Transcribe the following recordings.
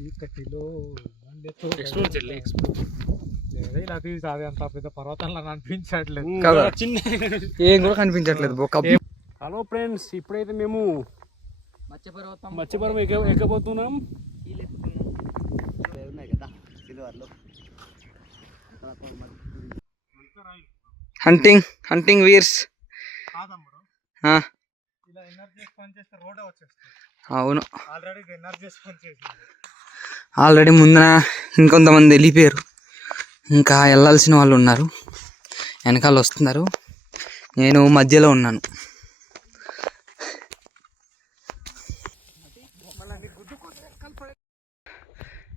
చీకటిలో ఇలా తీసి అది అంత పెద్ద పర్వతంలో అనిపించట్లేదు, ఏం కూడా కనిపించట్లేదు. హలో ఫ్రెండ్స్, ఇప్పుడైతే మేము మత్స్యపర్వం ఎక్కబోతున్నాం. హంటింగ్ వీర్స్. అవును, ఆల్రెడీ ముందున ఇంకొంతమంది వెళ్ళిపోయారు, ఇంకా వెళ్ళాల్సిన వాళ్ళు ఉన్నారు, వెనకాల వస్తున్నారు. నేను మధ్యలో ఉన్నాను.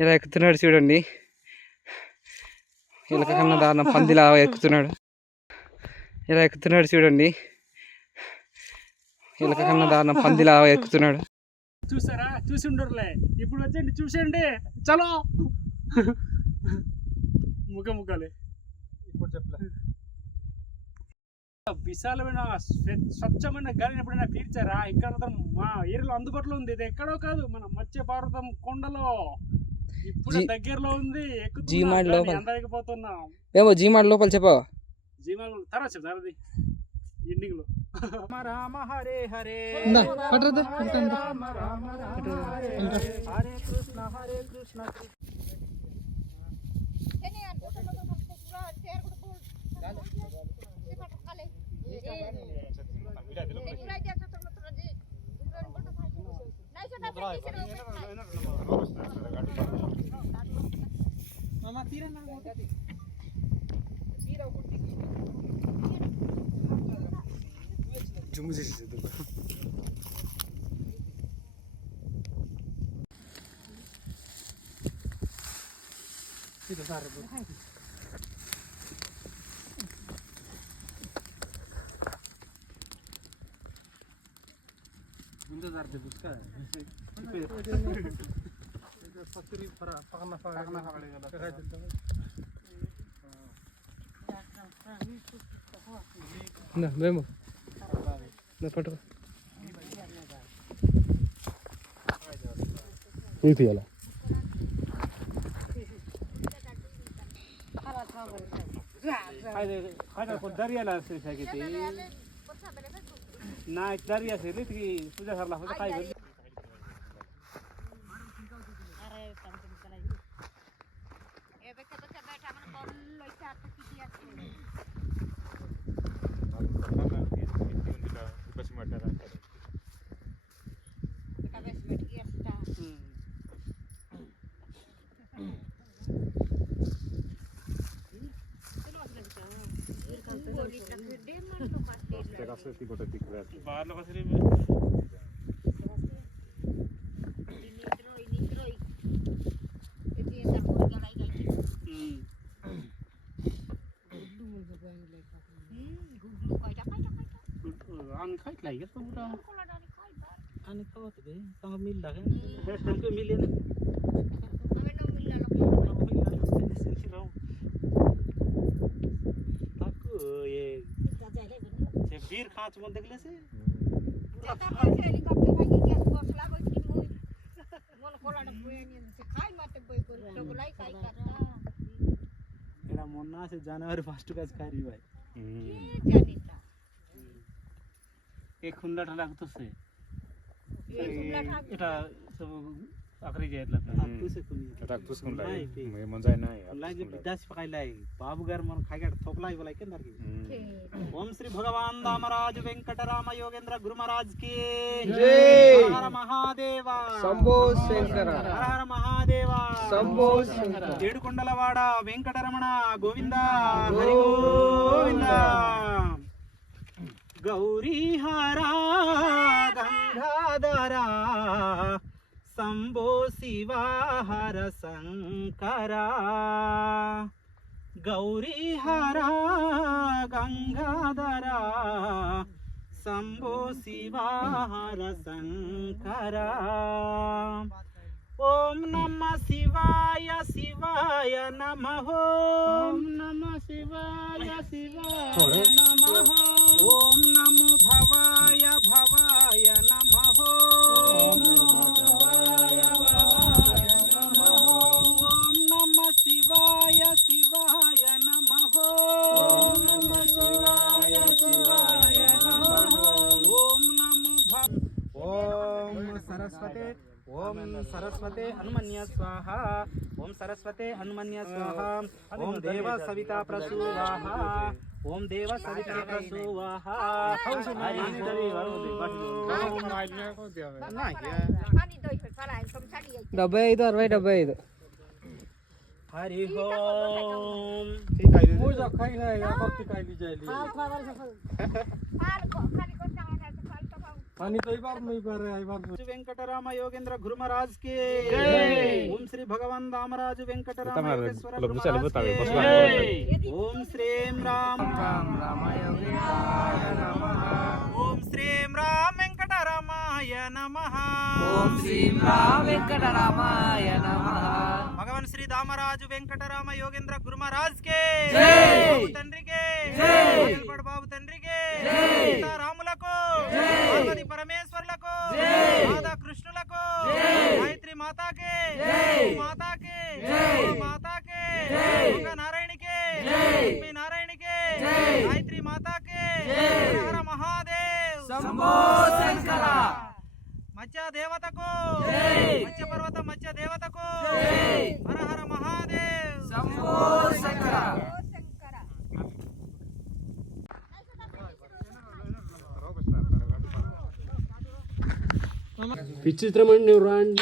ఇలా ఎక్కుతున్నాడు చూడండి, ఇలక కన్నా దారుణ పందిలా ఎక్కుతున్నాడు. ఇలా ఎక్కుతున్నాడు చూడండి, ఇలక కన్నా దారుణ పందిలా ఎక్కుతున్నాడు. చూసారా? చూసి ఉండరులే, ఇప్పుడు వచ్చండి చూసేయండి. చలో ముఖాలే ఇప్పుడు చెప్పలే. విశాలమైన స్వచ్ఛమైన గాలిని ఎప్పుడైనా పీల్చారా? ఇక్కడ మా ఏరియాలో అందుబాటులో ఉంది. ఇది ఎక్కడో కాదు, మన మత్స్య పర్వతం కొండలో ఇప్పుడు దగ్గరలో ఉంది. అందరికిపోతున్నాం. ఏమో జీమాడ్ లోపల చెప్పవా? జీమాడ్ తర్వాత చెప్తారు ఎండింగ్ లో. రామ హరే హరే రామ రామ హరే కృష్ణ హరే కృష్ణ. दरियाला ना दरिया से तुझ्या घरला होता काय बीर खाँच मन देखले से एड़ा मोन्ना से जानवर फास्ट काज खारी भाई एक खुंडा ठला तो से एटा सब आखरी जेतला तुसे कुनी एटा तुसकुन लाई मे मंजाय नाही लाई जे विदास पकाय लाई बाबू घर मन खागे थोकलाई बोलाई के अंदर की ओम श्री भगवान दामराज वेंकटराम योगेंद्र गुरु महाराज की जय। हर हर महादेवा शंभो शंकर, हर हर महादेवा शंभो शंकर. ఏడుకొండలవాడ వెంకటరమణ గోవింద హరి గోవింద. గౌరీ హరా గంగాధరా शंभो शिवा हर शंकरा. गौरी हरा गंगाधरा शंभो शिवा हर शंकरा. ओम नमः शिवाय शिवाय नमः. ओम नमः शिवाय शिवाय नमः. ओम नमो भवाय भवाय नमः. ओम नमो भवाय भवाय नमः. సరస్వతే ఓం సరస్వతే హనుమన్య స్వాహ ఓం సరస్వతే హనుమన్య స్వాహ ఓం దేవ సవితా ప్రసూవాహ ఓం దేవ సవితా ప్రసూవాహ డెబ్బై ఐదు 60 75 హరి ఓం వెంకటరామ యోగేంద్ర గురు మహారాజ్ కి ఓం శ్రీ భగవాన్ రామరాజు వెంకటరామ యోగేశ్వర గురు మహారాజ్ కి ఓం శ్రీం రామ ఓం శ్రీం రామ వెంకటరామాయ నమః ఓం శ్రీం రామ వెంకటరామాయ నమః భగవాన్ శ్రీ రామరాజు వెంకటరామ యోగేంద్ర గురు మహారాజ్ కే తండ్రి కే బాబు తండ్రి కే రాములకు పార్వతి పరమేశ్వర్లకు రాధా కృష్ణులకు గాయత్రి మాతాకే మాతాకే మాతాకే నారాయణకే లక్ష్మీ నారాయణకే గాయత్రి మాతాకే హర మహాదేవ్ శంభో శంకర మత్స్య దేవతకు మత్స్య పర్వత మత్స్య దేవతకు హర హర మహాదేవ్ శంభో శంకర విచిత్రమండి నువ్వు రాట్లేదు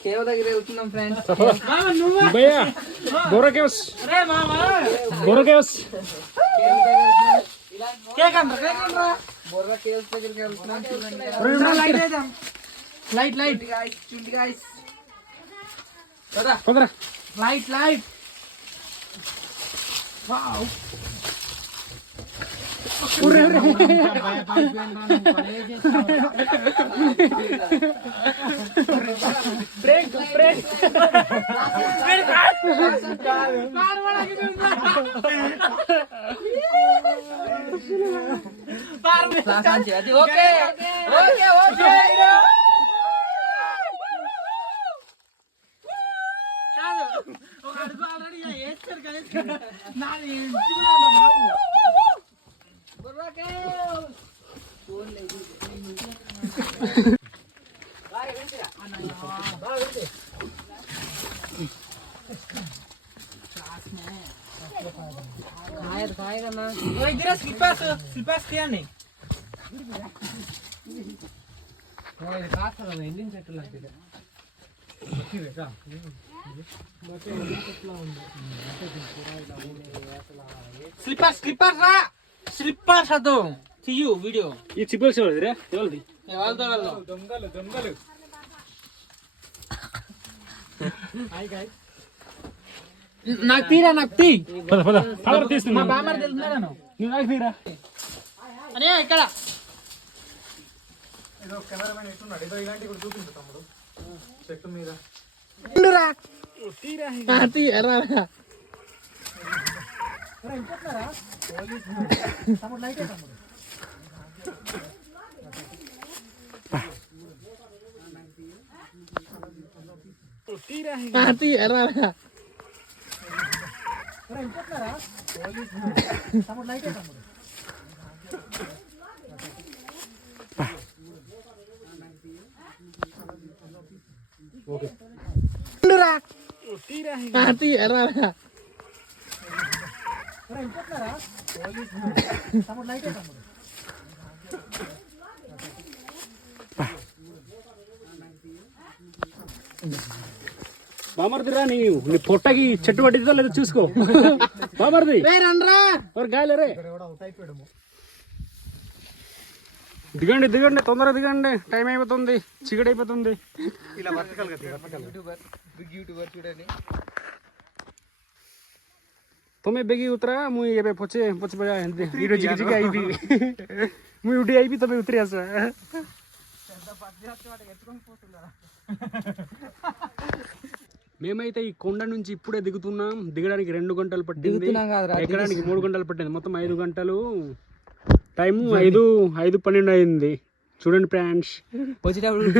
కేవ దగ్గర వెళ్తున్నాం ఫ్రెండ్స్ బోరకేవ్స్ బోరకేవ్స్ బొర్రా కేవ్స్ దగ్గరికి వెళ్తున్నాం చూడండి లైట్ లైట్ గైస్ చూడండి గైస్ కుదరా light light wow break break అది ఓకే ఓకే ఓకే తీయండి ఎండిన చెట్టు లాంటిది స్లిప్పర్ రా స్లిప్పర్ సదు తీయు వీడియో ఈ చిప్పుల్స్ ఎవరిదిరా ఎవరిది దొంగలు దొంగలు నాకు తీరా నాకు తీ పద పద కలర్ తీస్తున్నా మా బామ్మర్ తెలుస్తున్నాను నువ్వు నాకు తీరా అనే ఇక్కడ ఏదో కెమెరామెన్ ఎట్టున్నాడు ఏదో ఇలాంటివి కూడా చూపించు తమ్ముడు చెట్టు మీద తమ్ముడు లైట్ తమ్ముడు తమ్ముడు లైట్ తమ్ముడు ఓకే తమ్ముడు లైట్ తమ్ముడు బామర్దిరా నీ పొట్టకి చెట్టు పట్టిందో లేదో చూసుకో బామర్ది ఎవరు గాయలేరే దిగండి దిగండి తొందరగా దిగండి టైం అయిపోతుంది చీకటి అయిపోతుంది ఇలా వర్టికల్ గా యూట్యూబర్ బిగ్ యూట్యూబర్ చూడండి तुम्हें बेगी उतरा मुझे ये पे पहुंचे पहुंच बजा वीडियो जिग जिग आई भी मुझे उठी आई भी तभी उतरी ऐसा మేమైతే ఈ కొండ నుంచి ఇప్పుడే దిగుతున్నాం దిగడానికి 2 గంటలు పట్టింది ఎక్కడానికి 3 గంటలు పట్టింది మొత్తం 5 గంటలు టైము 5:12 అయింది చూడండి ఫ్రెండ్స్. వచ్చేటప్పుడు